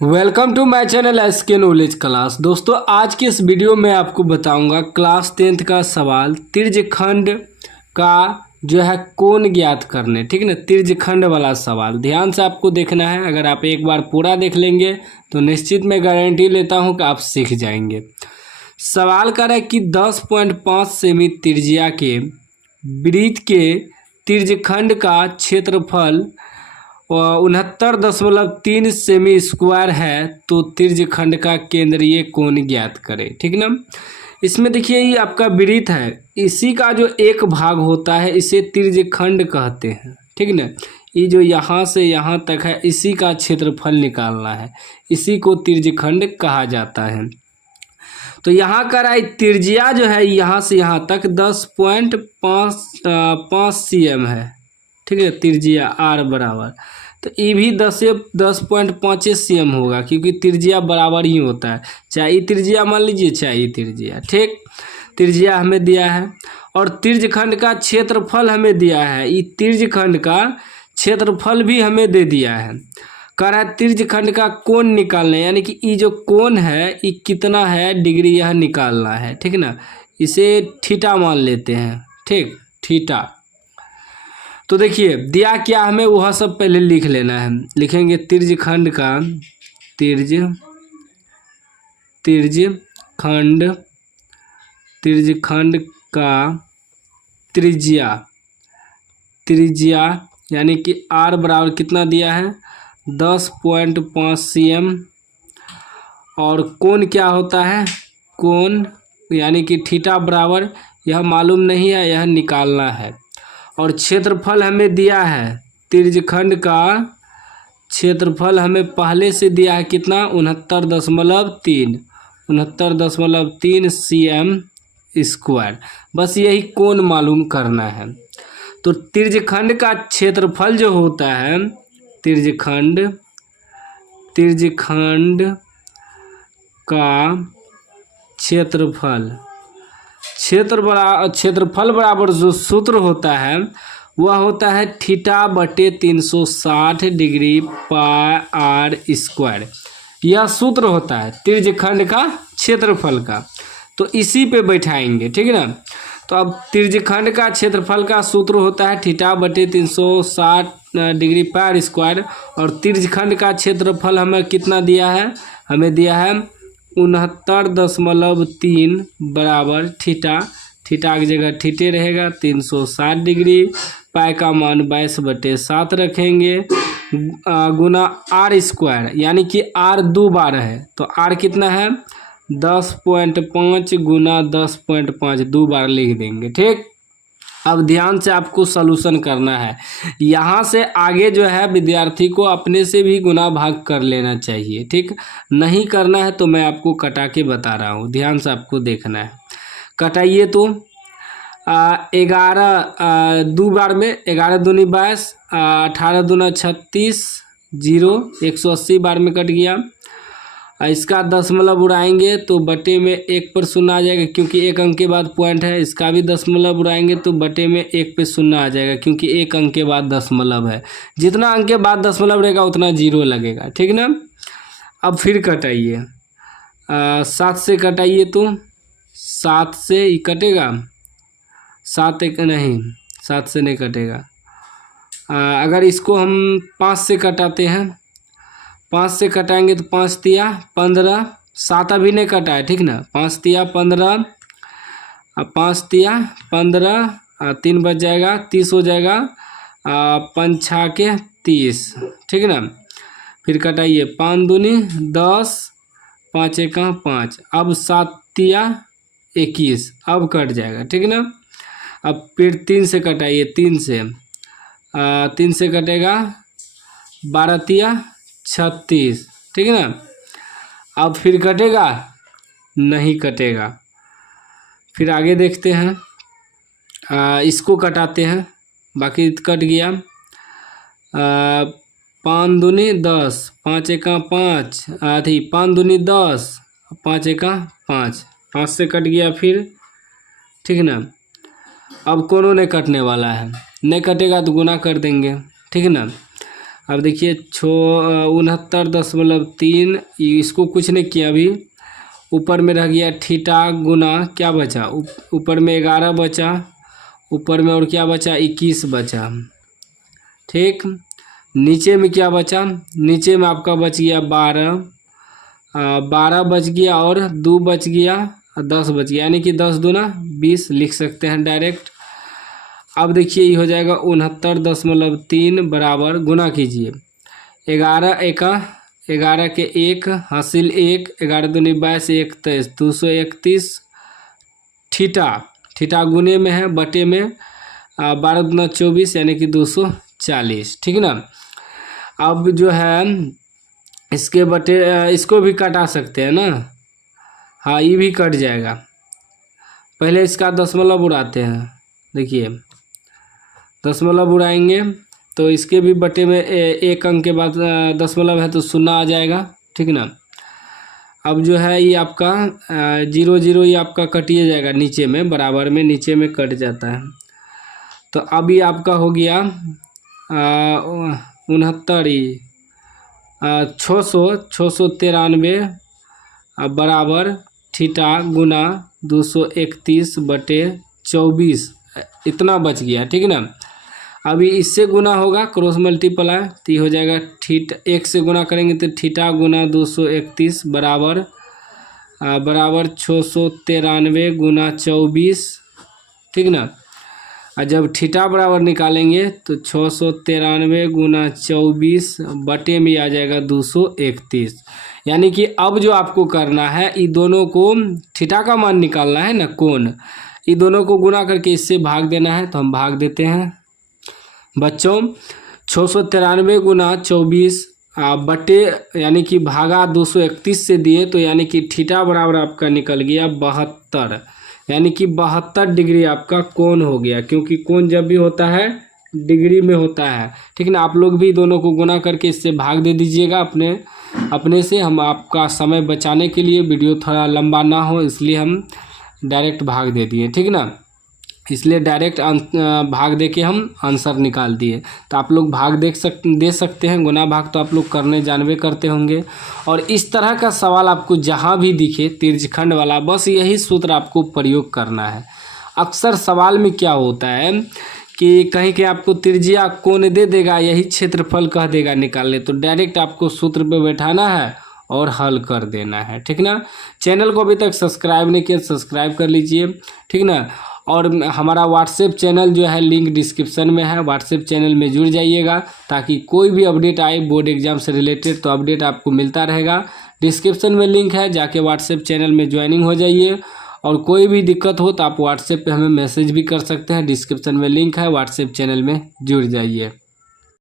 Welcome to my channel SK knowledge class. दोस्तों आज की इस वीडियो में आपको बताऊंगा क्लास 10th का सवाल त्रिज्यखंड का जो है कोण ज्ञात करने। ठीक है ना, त्रिज्यखंड वाला सवाल ध्यान से आपको देखना है। अगर आप एक बार पूरा देख लेंगे तो निश्चित मैं गारंटी लेता हूं कि आप सीख जाएंगे। सवाल कर रहा है कि 10.5 सेमी त्रिज्या के वृत्त के त्रिज्यखंड का क्षेत्रफल 69.3 सेमी स्क्वायर है, तो त्रिज्यखंड का केंद्रीय कोण ज्ञात करें। ठीक ना, इसमें देखिए ये आपका वृत्त है, इसी का जो एक भाग होता है इसे त्रिज्यखंड कहते हैं। ठीक ना, ये जो यहाँ से यहाँ तक है इसी का क्षेत्रफल निकालना है, इसी को त्रिज्यखंड कहा जाता है। तो यहाँ का त्रिज्या जो है यहाँ से यहाँ तक 10.5 cm है। ठीक है, त्रिज्या आर बराबर, तो ये भी 10.5 cm होगा, क्योंकि त्रिज्या बराबर ही होता है, चाहे ये त्रिज्या मान लीजिए चाहे ये त्रिज्या। ठीक, त्रिज्या हमें दिया है और त्रिज्यखंड का क्षेत्रफल हमें दिया है, ये त्रिज्यखंड का क्षेत्रफल भी हमें दे दिया है। कह रहा है त्रिज्यखंड का कोण निकालना है, यानी कि ये जो कोण है ये कितना है डिग्री यह निकालना है। ठीक ना, इसे थीटा मान लेते हैं। ठीक, थीटा। तो देखिए दिया क्या हमें वह सब पहले लिख लेना है। लिखेंगे त्रिज्यखंड का त्रिज्यखंड का त्रिज्या यानी कि आर बराबर कितना दिया है 10.5 cm, और कोण क्या होता है, कोण यानी कि थीटा बराबर, यह मालूम नहीं है, यह निकालना है। और क्षेत्रफल हमें दिया है, त्रिज्यखंड का क्षेत्रफल हमें पहले से दिया है कितना 69.3 cm स्क्वायर। बस यही कोण मालूम करना है। तो त्रिज्यखंड का क्षेत्रफल जो होता है, त्रिज्यखंड का क्षेत्रफल बराबर जो सूत्र होता है वह होता है थीटा बटे 360 डिग्री पाई आर स्क्वायर। यह सूत्र होता है त्रिज्यखंड का क्षेत्रफल का, तो इसी पे बैठाएंगे। ठीक है ना, तो अब त्रिज्यखंड का क्षेत्रफल का सूत्र होता है थीटा बटे 360 डिग्री पाई आर स्क्वायर, और त्रिज्यखंड का क्षेत्रफल हमें कितना दिया है, हमें दिया है 69.3 बराबर थीटा की जगह थीटे रहेगा 360 डिग्री, पाई का मान 22/7 रखेंगे, गुना आर स्क्वायर, यानी कि आर 2 बार है, तो आर कितना है 10.5 गुना 10.5 2 बार लिख देंगे। ठीक, अब ध्यान से आपको सॉल्यूशन करना है। यहाँ से आगे जो है विद्यार्थी को अपने से भी गुना भाग कर लेना चाहिए। ठीक, नहीं करना है तो मैं आपको कटा के बता रहा हूँ, ध्यान से आपको देखना है। कटाइए तो 11 2 बार में 11 दूनी 22, 18 दूना 36, 0 180 बार में कट गया। इसका दशमलव उड़ाएंगे तो बटे में 1 पर शून्य आ जाएगा, क्योंकि 1 अंक के बाद पॉइंट है। इसका भी दशमलव उड़ाएंगे तो बटे में 1 पे शून्य आ जाएगा, क्योंकि 1 अंक के बाद दशमलव है। जितना अंक के बाद दशमलव रहेगा उतना 0 लगेगा। ठीक ना, अब फिर कटाइए 7 से कटाइए तो 7 से ही कटेगा, 7 से नहीं कटेगा। अगर इसको हम 5 से कटाते हैं, 5 से कटाएंगे तो 5 तिया 15, 7 अभी नहीं कटा है। ठीक ना, 5 तिया 15, 5 तिया 15, 3 बच जाएगा 30 हो जाएगा, 5 छा के 30। ठीक ना, फिर कटाइए 5 दूनी 10, 5 एका 5, अब 7 तिया 21, अब कट जाएगा। ठीक ना, अब फिर 3 से कटाइए, 3 से कटेगा 12 तिया 36। ठीक है ना, अब फिर कटेगा, नहीं कटेगा। फिर आगे देखते हैं, इसको कटाते हैं, बाकी कट गया। 5 दूनी 10, 5 एका 5, 5 दूनी 10, 5 एका 5, 5 से कट गया फिर। ठीक है ना, अब कोनो नहीं कटने वाला है, नहीं कटेगा तो गुना कर देंगे। ठीक है ना, अब देखिए 69.3, इसको कुछ नहीं किया अभी। ऊपर में रह गया थीटा गुना क्या बचा, ऊपर में 11 बचा, ऊपर में और क्या बचा 21 बचा। ठीक, नीचे में क्या बचा, नीचे में आपका बच गया 12 बच गया और 2 बच गया और 10 बच गया, यानी कि 10 दूना 20 लिख सकते हैं डायरेक्ट। अब देखिए ये हो जाएगा 69.3 बराबर, गुना कीजिए 11 के 1 हासिल 1, 11 दूनी 22, 21 231। थीटा गुने में है, बटे में 12 दूना 24 यानी कि 240। ठीक ना। अब जो है इसके बटे इसको भी कटा सकते हैं ना, हाँ ये भी कट जाएगा। पहले इसका दशमलव उड़ाते हैं, देखिए दशमलव उड़ाएंगे तो इसके भी बटे में एक अंक के बाद दशमलव है तो 0 आ जाएगा। ठीक ना। अब जो है ये आपका 0 ये आपका कटिए जाएगा नीचे में, बराबर में नीचे में कट जाता है। तो अब ये आपका हो गया 693 बराबर थीटा गुना 231/24, इतना बच गया। ठीक ना। अभी इससे गुना होगा क्रॉस मल्टीप्लाई, तो ये हो जाएगा थीटा, 1 से गुना करेंगे तो थीटा गुना 231 बराबर 693 गुना 24। ठीक ना। और जब थीटा बराबर निकालेंगे तो 693 गुना 24 बटे में आ जाएगा 231। यानी कि अब जो आपको करना है, ये दोनों को थीटा का मान निकालना है ना, कोण, ये दोनों को गुना करके इससे भाग देना है। तो हम भाग देते हैं बच्चों। 693 गुना 24 बटे यानी कि भागा 231 से दिए, तो यानी कि थीटा बराबर आपका निकल गया 72, यानी कि 72 डिग्री आपका कोण हो गया, क्योंकि कोण जब भी होता है डिग्री में होता है। ठीक ना। आप लोग भी दोनों को गुना करके इससे भाग दे दीजिएगा अपने से। हम आपका समय बचाने के लिए, वीडियो थोड़ा लंबा ना हो इसलिए हम डायरेक्ट भाग दे दिए। ठीक ना। इसलिए डायरेक्ट भाग दे के हम आंसर निकाल दिए। तो आप लोग भाग दे सकते हैं, गुना भाग तो आप लोग करने जानवे करते होंगे। और इस तरह का सवाल आपको जहाँ भी दिखे तिर्जखंड वाला, बस यही सूत्र आपको प्रयोग करना है। अक्सर सवाल में क्या होता है कि कहीं के आपको त्रिज्या कोण दे देगा, यही क्षेत्रफल कह देगा निकालने, तो डायरेक्ट आपको सूत्र पे बैठाना है और हल कर देना है। ठीक ना। चैनल को अभी तक सब्सक्राइब नहीं किया, सब्सक्राइब कर लीजिए। ठीक ना। और हमारा व्हाट्सएप चैनल जो है लिंक डिस्क्रिप्शन में है, व्हाट्सएप चैनल में जुड़ जाइएगा ताकि कोई भी अपडेट आए बोर्ड एग्जाम से रिलेटेड तो अपडेट आपको मिलता रहेगा। डिस्क्रिप्शन में लिंक है, जाके व्हाट्सएप चैनल में ज्वाइनिंग हो जाइए। और कोई भी दिक्कत हो तो आप व्हाट्सएप पे हमें मैसेज भी कर सकते हैं, डिस्क्रिप्शन में लिंक है, व्हाट्सएप चैनल में जुड़ जाइए।